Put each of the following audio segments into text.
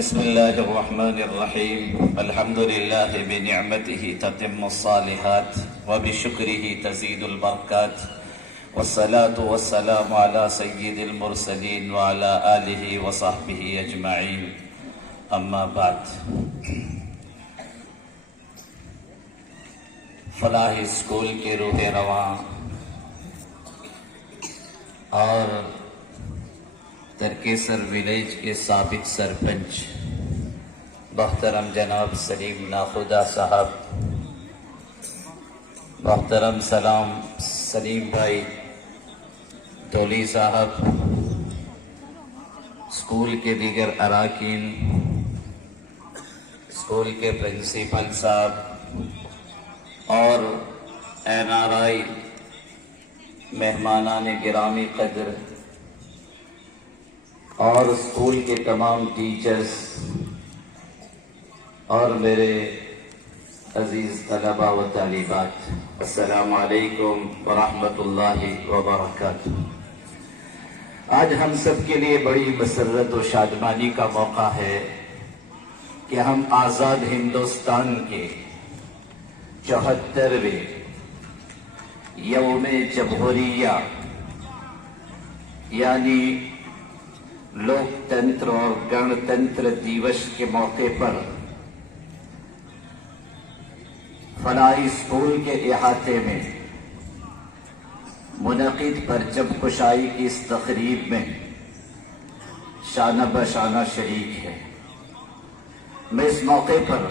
بسم الله الرحمن الرحيم الحمد لله بنعمته تتم الصالحات وبشكره تزيد البركات والصلاة والسلام على سيد المرسلين وعلى آله وصحبه أجمعين أما بعد فلاح اسکول کے روح رواں اور ترکیسر ولیج کے سابق سرپنچ محترم جناب سلیم ناخدا صاحب، محترم سلیم بھائی تولی صاحب، اسکول کے دیگر اراکین، اسکول کے پرنسپل صاحب اور NRI مہمانان گرامی قدر اور اسکول کے تمام ٹیچرز اور میرے عزیز طلباء و طالبات، السلام علیکم ورحمۃ اللہ وبرکاتہ۔ آج ہم سب کے لیے بڑی مسرت و شادمانی کا موقع ہے کہ ہم آزاد ہندوستان کے 74ویں یوم جمہوریہ یعنی لوک تنتر اور گنتنتر دیوس کے موقع پر فلاحی اسکول کے احاطے میں منعقد پرچم کشائی کی اس تقریب میں شانہ بشانہ شریک ہے۔ میں اس موقع پر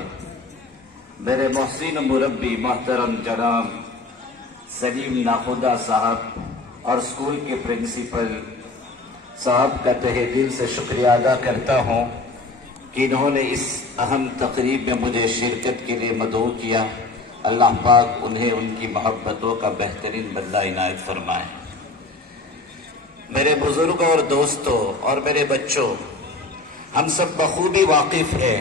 میرے محسن مربی محترم جناب سلیم ناخدا صاحب اور اسکول کے پرنسپل صاحب کا تہہ دل سے شکریہ ادا کرتا ہوں کہ انہوں نے اس اہم تقریب میں مجھے شرکت کے لیے مدعو کیا۔ اللہ پاک انہیں ان کی محبتوں کا بہترین بدلہ عنایت فرمائے۔ میرے بزرگوں اور دوستوں اور میرے بچوں، ہم سب بخوبی واقف ہیں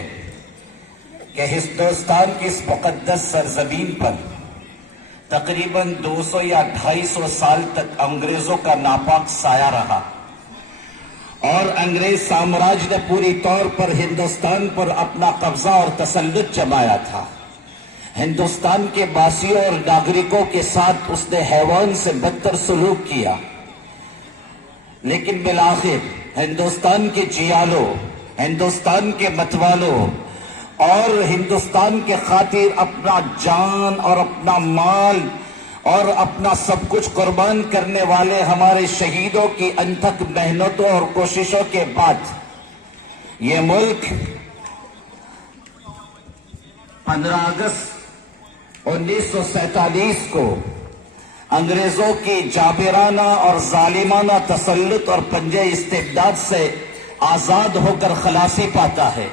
کہ ہندوستان کی اس مقدس سرزمین پر تقریباً 200 یا 250 سال تک انگریزوں کا ناپاک سایہ رہا اور انگریز سامراج نے پوری طور پر ہندوستان پر اپنا قبضہ اور تسلط جمایا تھا۔ ہندوستان کے باسیوں اور ناگرکوں کے ساتھ اس نے حیوان سے بدتر سلوک کیا، لیکن بالآخر ہندوستان کے جیالوں، ہندوستان کے متوالوں اور ہندوستان کے خاطر اپنا جان اور اپنا مال اور اپنا سب کچھ قربان کرنے والے ہمارے شہیدوں کی انتھک محنتوں اور کوششوں کے بعد یہ ملک 15 اگست 1947 کو انگریزوں کی جابرانہ اور ظالمانہ تسلط اور پنجے استبداد سے آزاد ہو کر خلاصی پاتا ہے۔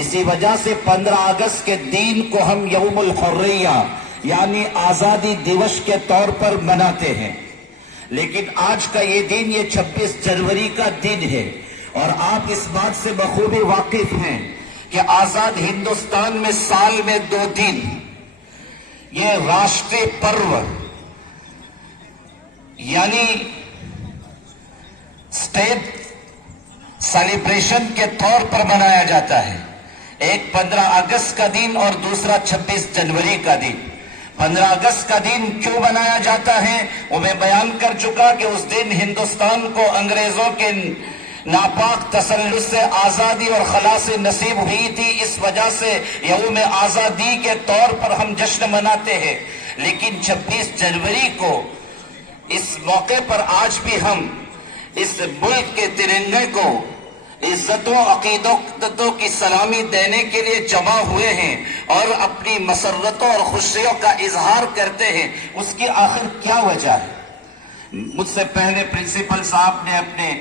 اسی وجہ سے 15 اگست کے دن کو ہم یوم الحریہ یعنی آزادی دیوس کے طور پر مناتے ہیں، لیکن آج کا یہ دن یہ 26 جنوری کا دن ہے اور آپ اس بات سے بخوبی واقف ہیں کہ آزاد ہندوستان میں سال میں 2 دن یہ راشٹری پرو یعنی اسٹیٹ سیلیبریشن کے طور پر منایا جاتا ہے۔ ایک 15 اگست کا دن اور دوسرا 26 جنوری کا دن۔ 15 اگست کا دن کیوں منایا جاتا ہے وہ میں بیان کر چکا کہ اس دن ہندوستان کو انگریزوں کے ناپاک تسلط سے آزادی اور خلاصی نصیب ہوئی تھی، اس وجہ سے یوم آزادی کے طور پر ہم جشن مناتے ہیں۔ لیکن 26 جنوری کو اس موقع پر آج بھی ہم اس ملک کے ترنگے کو عزتوں عقیدتوں کی سلامی دینے کے لیے جمع ہوئے ہیں اور اپنی مسرتوں اور خوشیوں کا اظہار کرتے ہیں۔ اس کی آخر کیا وجہ ہے؟ مجھ سے پہلے پرنسپل صاحب نے اپنے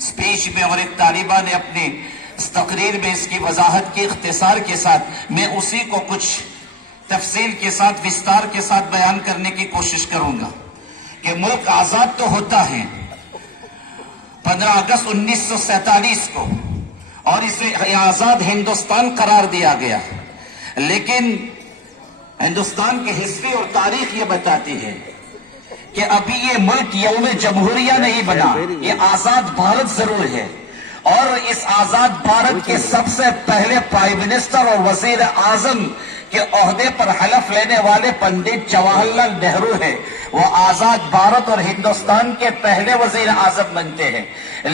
سپیچ میں اور ایک طالبہ نے اپنی تقریر میں اس کی وضاحت کی اختصار کے ساتھ، میں اسی کو کچھ تفصیل کے ساتھ وستار کے ساتھ بیان کرنے کی کوشش کروں گا کہ ملک آزاد تو ہوتا ہے 15 اگست 1947 کو اور اسے آزاد ہندوستان قرار دیا گیا، لیکن ہندوستان کی ہسٹری اور تاریخ یہ بتاتی ہے کہ ابھی یہ ملک یوم جمہوریہ نہیں بنا، یہ آزاد بھارت ضرور ہے اور اس آزاد بھارت کے سب سے پہلے پرائم منسٹر اور وزیر اعظم کے عہدے پر حلف لینے والے پنڈت جواہر لال نہرو ہیں. وہ آزاد بھارت اور ہندوستان کے پہلے وزیر اعظم بنتے ہیں،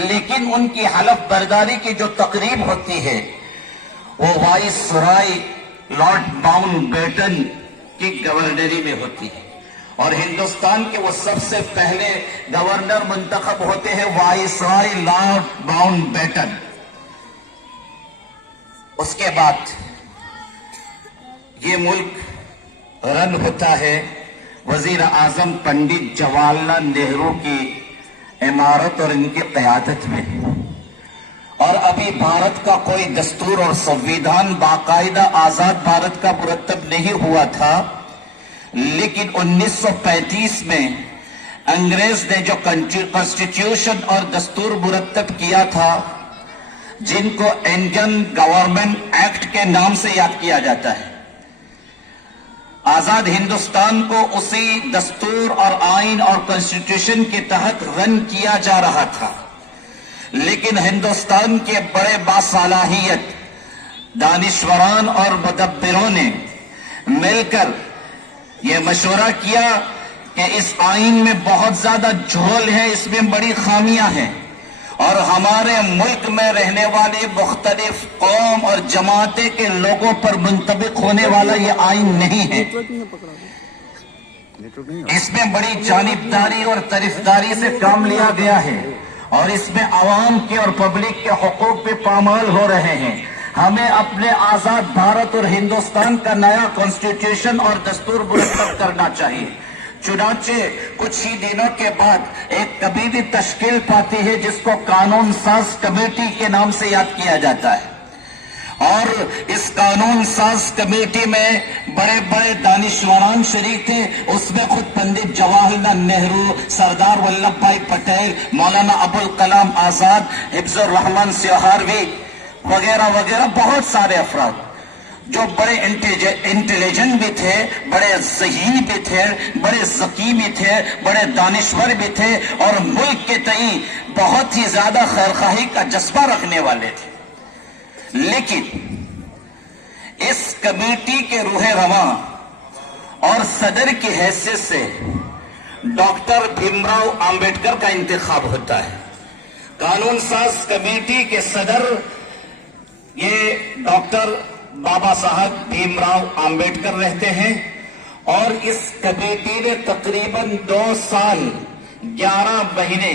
لیکن ان کی حلف برداری کی جو تقریب ہوتی ہے وہ وائس رائے لارڈ ماؤنٹ بیٹن کی گورنری میں ہوتی ہے، اور ہندوستان کے وہ سب سے پہلے گورنر منتخب ہوتے ہیں وائس رائے لارڈ ماؤنٹ بیٹن. اس کے بعد یہ ملک رن ہوتا ہے وزیر اعظم پنڈت جواہر لال نہرو کی عمارت اور ان کی قیادت میں. اور ابھی بھارت کا کوئی دستور اور سنویدھان باقاعدہ آزاد بھارت کا مرتب نہیں ہوا تھا، لیکن 1935 میں انگریز نے جو کانسٹیٹیوشن اور دستور مرتب کیا تھا، جن کو انڈین گورنمنٹ ایکٹ کے نام سے یاد کیا جاتا ہے، آزاد ہندوستان کو اسی دستور اور آئین اور کانسٹیٹیوشن کے تحت رن کیا جا رہا تھا. لیکن ہندوستان کے بڑے باصلاحیت دانشوران اور مدبروں نے مل کر یہ مشورہ کیا کہ اس آئین میں بہت زیادہ جھول ہے، اس میں بڑی خامیاں ہیں، اور ہمارے ملک میں رہنے والے مختلف قوم اور جماعتیں کے لوگوں پر منطبق ہونے والا یہ آئین نہیں ہے. اس میں بڑی جانبداری اور طرفداری سے کام لیا گیا ہے، اور اس میں عوام کے اور پبلک کے حقوق پہ پامال ہو رہے ہیں. ہمیں اپنے آزاد بھارت اور ہندوستان کا نیا کانسٹیٹیوشن اور دستور مرتب کرنا چاہیے. چنانچہ کچھ ہی دنوں کے بعد ایک کمیٹی تشکیل پاتی ہے جس کو قانون ساز کمیٹی کے نام سے یاد کیا جاتا ہے، اور اس قانون ساز کمیٹی میں بڑے بڑے دانشوران شریک تھے. اس میں خود پنڈت جواہر لال نہرو، سردار ولبھ بھائی پٹیل، مولانا ابوالکلام آزاد، حفظ الرحمان سیہاروی وغیرہ وغیرہ بہت سارے افراد جو بڑے انٹیلیجنٹ بھی تھے، بڑے ذہین بھی تھے، بڑے ذکی بھی تھے، بڑے دانشور بھی تھے، اور ملک کے تئیں بہت ہی زیادہ خیرخواہی کا جذبہ رکھنے والے تھے. لیکن اس کمیٹی کے روح رواں اور صدر کی حیثیت سے ڈاکٹر بھیم راؤ امبیڈکر کا انتخاب ہوتا ہے. قانون ساز کمیٹی کے صدر یہ ڈاکٹر بابا صاحب بھیم راؤ امبیڈکر رہتے ہیں، اور اس کمیٹی نے تقریباً 2 سال 11 مہینے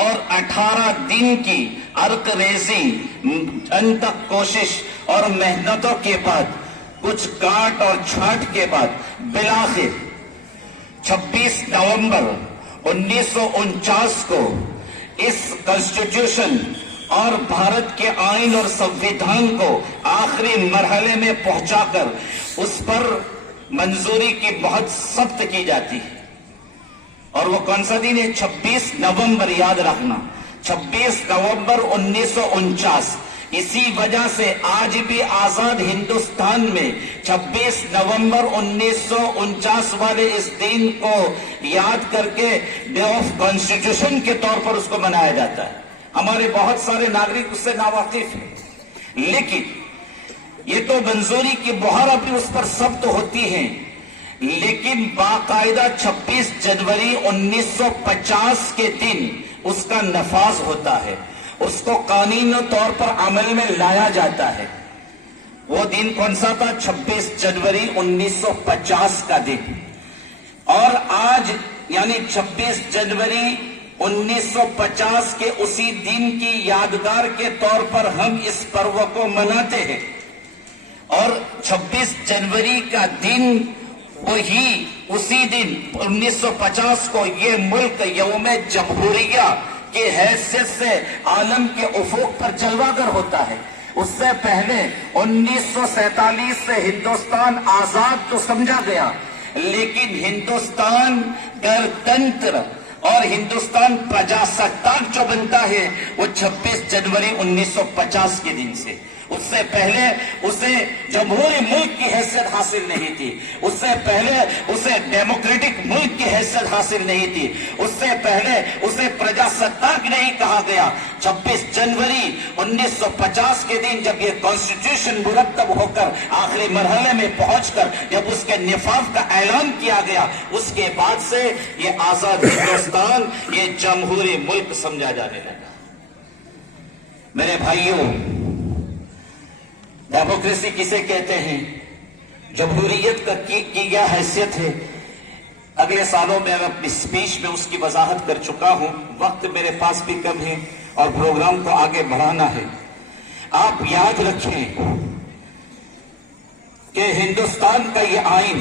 اور 18 دن کی عرق ریزی، انتھک کوشش اور محنتوں کے بعد، کچھ کاٹ اور چھانٹ کے بعد بالآخر 26 نومبر 1949 کو اس کانسٹیٹیوشن اور بھارت کے آئین اور سنویدھان کو آخری مرحلے میں پہنچا کر اس پر منظوری کی بہت سخت کی جاتی ہے. اور وہ کون سا دن ہے؟ 26 نومبر، یاد رکھنا، 26 نومبر 1949. اسی وجہ سے آج بھی آزاد ہندوستان میں 26 نومبر 1949 والے اس دن کو یاد کر کے ڈے آف کانسٹیٹیوشن کے طور پر اس کو منایا جاتا ہے. ہمارے بہت سارے ناگرک اس سے ناواقف ہیں، لیکن یہ تو منظوری کی مہر بھی اس پر ثبت ہوتی ہیں، لیکن باقاعدہ 26 جنوری 1950 کے دن اس کا نفاذ ہوتا ہے، اس کو قانونی طور پر عمل میں لایا جاتا ہے. وہ دن کون سا تھا؟ 26 جنوری 1950 کا دن. اور آج یعنی 26 جنوری 1950 کے اسی دن کی یادگار کے طور پر ہم اس پرو کو مناتے ہیں. اور 26 جنوری کا دن وہی اسی دن 1950 کو یہ ملک یوم جمہوریہ کی حیثیت سے عالم کے افق پر جلوہ گر ہوتا ہے. اس سے پہلے 1947 سے ہندوستان آزاد تو سمجھا گیا، لیکن ہندوستان گنتنتر اور ہندوستان پرجاستاک جو بنتا ہے وہ 26 جنوری 1950 کے دن سے. اس سے پہلے اسے جمہوری ملک کی حیثیت حاصل نہیں تھی، اس سے پہلے اسے ڈیموکریٹک ملک کی حیثیت حاصل نہیں تھی. اس سے پہلے اسے پرجاستاک نہیں کہا گیا. 26 جنوری 1950 کے دن جب یہ کانسٹیٹیوشن مرتب ہو کر آخری مرحلے میں پہنچ کر جب اس کے نفاذ کا اعلان کیا گیا، اس کے بعد سے یہ آزاد ہندوستان یہ جمہوری ملک سمجھا جانے لگا. میرے بھائیوں، ڈیموکریسی کسے کہتے ہیں؟ جمہوریت کا کی کیا حیثیت ہے؟ اگلے سالوں میں میں اپنی سپیچ میں اس کی وضاحت کر چکا ہوں. وقت میرے پاس بھی کم ہے اور پروگرام کو آگے بڑھانا ہے. آپ یاد رکھیں کہ ہندوستان کا یہ آئین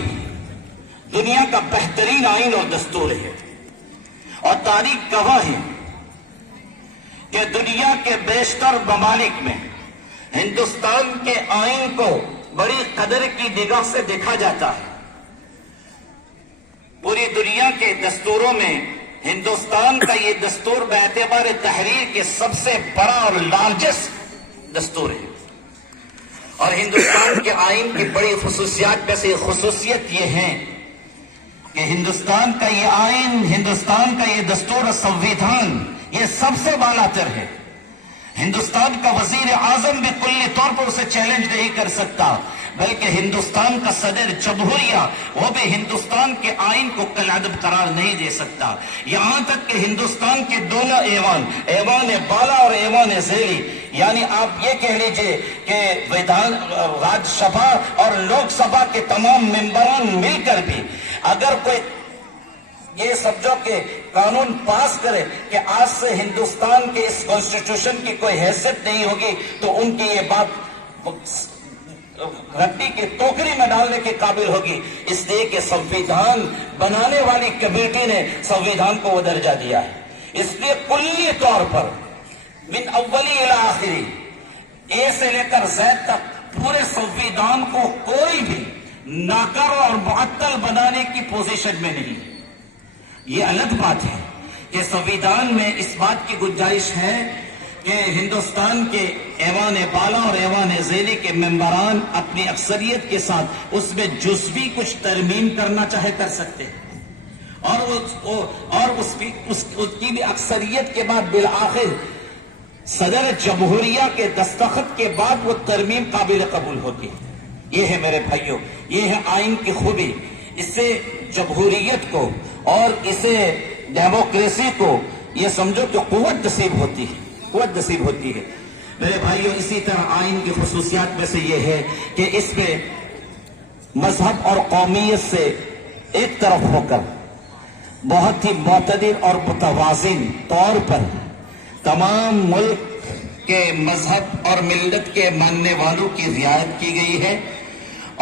دنیا کا بہترین آئین اور دستور ہے، اور تاریخ گواہ ہے کہ دنیا کے بیشتر ممالک میں ہندوستان کے آئین کو بڑی قدر کی نگاہ سے دیکھا جاتا ہے. پوری دنیا کے دستوروں میں ہندوستان کا یہ دستور باعتبار تحریر کے سب سے بڑا اور لارجسٹ دستور ہے. اور ہندوستان کے آئین کی بڑی خصوصیات میں سے خصوصیت یہ ہے کہ ہندوستان کا یہ آئین، ہندوستان کا یہ دستور سنویدھان یہ سب سے بالا تر ہے. ہندوستان کا وزیر اعظم بھی کلی طور پر اسے چیلنج نہیں کر سکتا، بلکہ ہندوستان کا صدر جمہوریہ وہ بھی ہندوستان کے آئین کو کالعدم قرار نہیں دے سکتا. یہاں تک کہ ہندوستان کے دونوں ایوان، ایوان بالا اور ایوان ذیلی، یعنی آپ یہ کہہ لیجئے کہ راج سبھا اور لوک سبھا کے تمام ممبران مل کر بھی اگر کوئی یہ سمجھو کہ قانون پاس کرے کہ آج سے ہندوستان کے اس کانسٹیٹیوشن کی کوئی حیثیت نہیں ہوگی، تو ان کی یہ بات رٹی کی ٹوکری میں ڈالنے کے قابل ہوگی. اس لیے کہ سنویدھان بنانے والی کمیٹی نے سنویدھان کو وہ درجہ دیا ہے. اس لیے کلی طور پر من اولی الی آخری، اے سے لے کر زید تک پورے سنویدھان کو کوئی بھی ناکر اور معطل بنانے کی پوزیشن میں نہیں. یہ الگ بات ہے کہ سنویدھان میں اس بات کی گنجائش ہے کہ ہندوستان کے ایوان بالا اور ایوان ذیلی کے ممبران اپنی اکثریت کے ساتھ اس میں جزوی کچھ ترمیم کرنا چاہے کر سکتے ہیں، اور اس کی بھی اکثریت کے بعد بالآخر صدر جمہوریہ کے دستخط کے بعد وہ ترمیم قابل قبول ہوتی ہے. یہ ہے میرے بھائیوں، یہ ہے آئین کی خوبی. اس سے جمہوریت کو اور اسے ڈیموکریسی کو یہ سمجھو کہ قوت نصیب ہوتی ہے، قوت نصیب ہوتی ہے. میرے بھائیوں، اسی طرح آئین کی خصوصیات میں سے یہ ہے کہ اس میں مذہب اور قومیت سے ایک طرف ہو کر بہت ہی معتدل اور متوازن طور پر تمام ملک کے مذہب اور ملت کے ماننے والوں کی رعایت کی گئی ہے،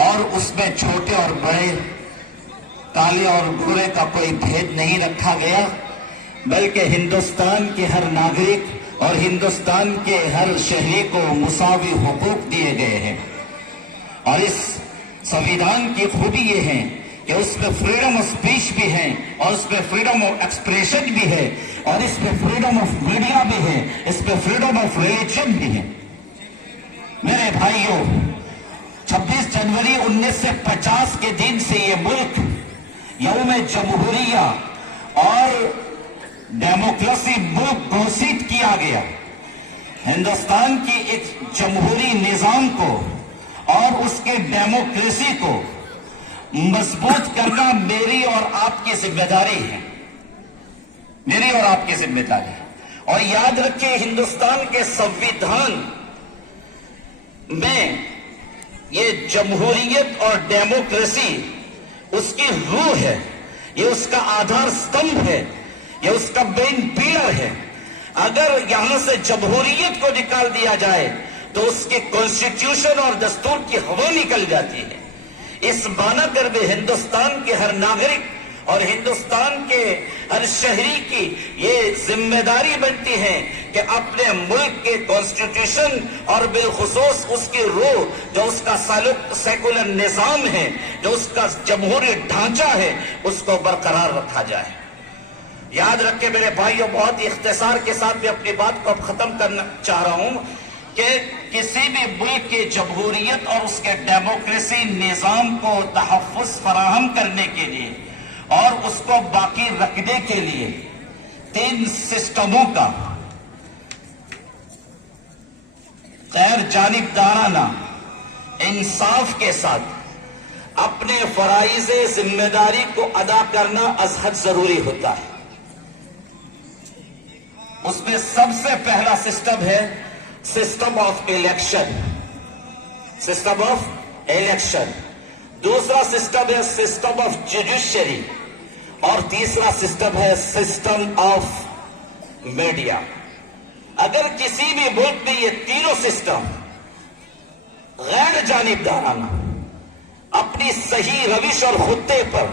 اور اس میں چھوٹے اور بڑے، کالے اور گورے کا کوئی بھید نہیں رکھا گیا، بلکہ ہندوستان کے ہر ناگرک اور ہندوستان کے ہر شہری کو مساوی حقوق دیے گئے ہیں. اور اس سنویدھان کی خوبی یہ ہے کہ اس میں فریڈم آف اسپیچ بھی ہے، اور اس میں فریڈم آف ایکسپریشن بھی ہے، اور اس میں فریڈم آف میڈیا بھی ہے، اس میں فریڈم آف ریلیجن بھی ہے. میرے بھائیوں، 26 جنوری 1950 کے دن سے یہ ملک یوم جمہوریہ اور ڈیموکریسی ملک گھوشت کیا گیا. ہندوستان کی ایک جمہوری نظام کو اور اس کے ڈیموکریسی کو مضبوط کرنا میری اور آپ کی ذمہ داری ہے، میری اور آپ کی ذمہ داری ہے. اور یاد رکھیں، ہندوستان کے سنویدھان میں یہ جمہوریت اور ڈیموکریسی اس کی روح ہے، یہ اس کا آدھار ستمبھ ہے، یہ اس کا مین پیلر ہے. اگر یہاں سے جمہوریت کو نکال دیا جائے تو اس کے کانسٹیٹیوشن اور دستور کی ہوا نکل جاتی ہے. اس معنی کر بھی ہندوستان کے ہر ناگرک اور ہندوستان کے ہر شہری کی یہ ذمہ داری بنتی ہے کہ اپنے ملک کے کانسٹیٹیوشن اور بالخصوص اس کی روح، جو اس کا سیکولر نظام ہے، جو اس کا جمہوری ڈھانچہ ہے، اس کو برقرار رکھا جائے. یاد رکھیں میرے بھائیوں، بہت ہی اختصار کے ساتھ میں اپنی بات کو اب ختم کرنا چاہ رہا ہوں کہ کسی بھی ملک کی جمہوریت اور اس کے ڈیموکریسی نظام کو تحفظ فراہم کرنے کے لیے اور اس کو باقی رکھنے کے لیے 3 سسٹموں کا غیر جانبدارانہ انصاف کے ساتھ اپنے فرائض ذمہ داری کو ادا کرنا از حد ضروری ہوتا ہے۔ اس میں سب سے پہلا سسٹم ہے system of election, system of election. دوسرا سسٹم ہے سسٹم آف جوڈیشری، اور تیسرا سسٹم ہے سسٹم آف میڈیا۔ اگر کسی بھی ملک میں یہ تینوں سسٹم غیر جانبدارانہ اپنی صحیح روش اور خطے پر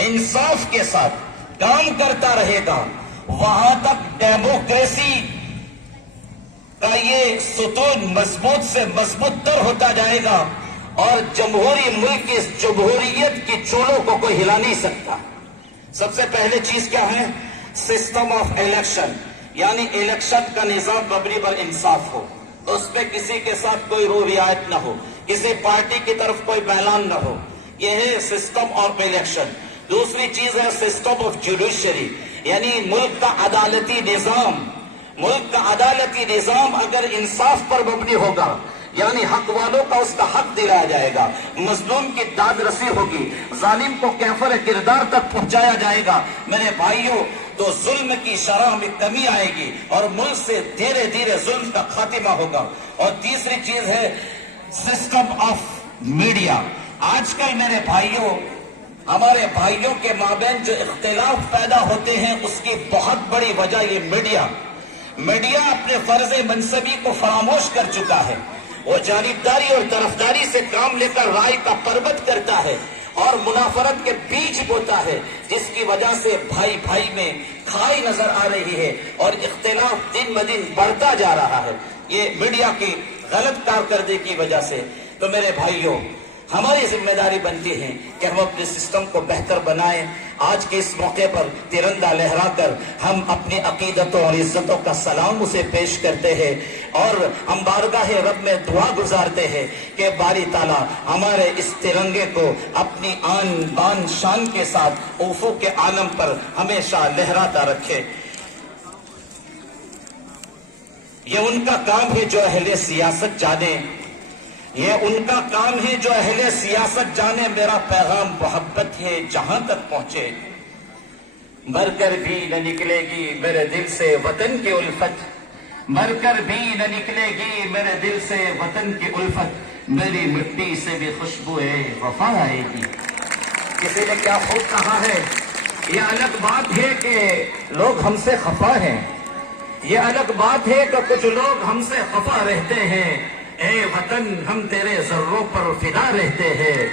انصاف کے ساتھ کام کرتا رہے گا، وہاں تک ڈیموکریسی کا یہ ستون مضبوط سے مضبوط تر ہوتا جائے گا، اور جمہوری ملک کی اس جمہوریت کی چولوں کو کوئی ہلا نہیں سکتا۔ سب سے پہلے چیز کیا ہے؟ سسٹم آف الیکشن، یعنی الیکشن کا نظام مبنی پر انصاف ہو، اس پہ کسی کے ساتھ کوئی رو رعایت نہ ہو، کسی پارٹی کی طرف کوئی اعلان نہ ہو۔ یہ ہے سسٹم آف الیکشن۔ دوسری چیز ہے سسٹم آف جوڈیشری، یعنی ملک کا عدالتی نظام۔ ملک کا عدالتی نظام اگر انصاف پر مبنی ہوگا، یعنی حق والوں کا اس کا حق دلایا جائے گا، مظلوم کی داد رسی ہوگی، ظالم کو کیفر کردار تک پہنچایا جائے گا، میرے بھائیوں، تو ظلم کی شرح میں کمی آئے گی اور ملک سے دھیرے دھیرے ظلم کا خاتمہ ہوگا۔ اور تیسری چیز ہے سسٹم آف میڈیا۔ آج کل میرے بھائیوں، ہمارے بھائیوں کے مابین جو اختلاف پیدا ہوتے ہیں، اس کی بہت بڑی وجہ یہ میڈیا اپنے فرض منصبی کو فراموش کر چکا ہے۔ وہ جانبداری اور طرفداری سے کام لے کر رائے کا پربت کرتا ہے اور منافرت کے بیج بوتا ہے، جس کی وجہ سے بھائی بھائی میں کھائی نظر آ رہی ہے اور اختلاف دن بدن بڑھتا جا رہا ہے، یہ میڈیا کی غلط کارکردگی کی وجہ سے۔ تو میرے بھائیوں، ہماری ذمہ داری بنتی ہے کہ ہم اپنے سسٹم کو بہتر بنائیں۔ آج کے اس موقع پر ترنگا لہرا کر ہم اپنی عقیدتوں اور عزتوں کا سلام اسے پیش کرتے ہیں، اور ہم بارگاہ رب میں دعا گزارتے ہیں کہ باری تعالیٰ ہمارے اس ترنگے کو اپنی آن بان شان کے ساتھ افق کے عالم پر ہمیشہ لہراتا رکھے۔ یہ ان کا کام ہے جو اہل سیاست جانے، یہ ان کا کام ہے جو اہل سیاست جانے، میرا پیغام محبت ہے جہاں تک پہنچے، مر کر بھی نہ نکلے گی میرے دل سے وطن کی الفت، مر کر بھی نہ نکلے گی میرے دل سے وطن کی الفت، میری مٹی سے بھی خوشبو وفا آئے گی۔ کسی نے کیا خوب کہا ہے، یہ الگ بات ہے کہ لوگ ہم سے خفا ہیں، یہ الگ بات ہے کہ کچھ لوگ ہم سے خفا رہتے ہیں، اے وطن ہم تیرے ذروں پر فدا رہتے ہیں،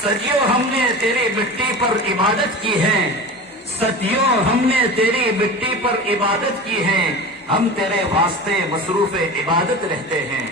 صدیوں ہم نے تیری مٹی پر عبادت کی ہے، صدیوں ہم نے تیری مٹی پر عبادت کی ہے، ہم تیرے واسطے مصروف عبادت رہتے ہیں۔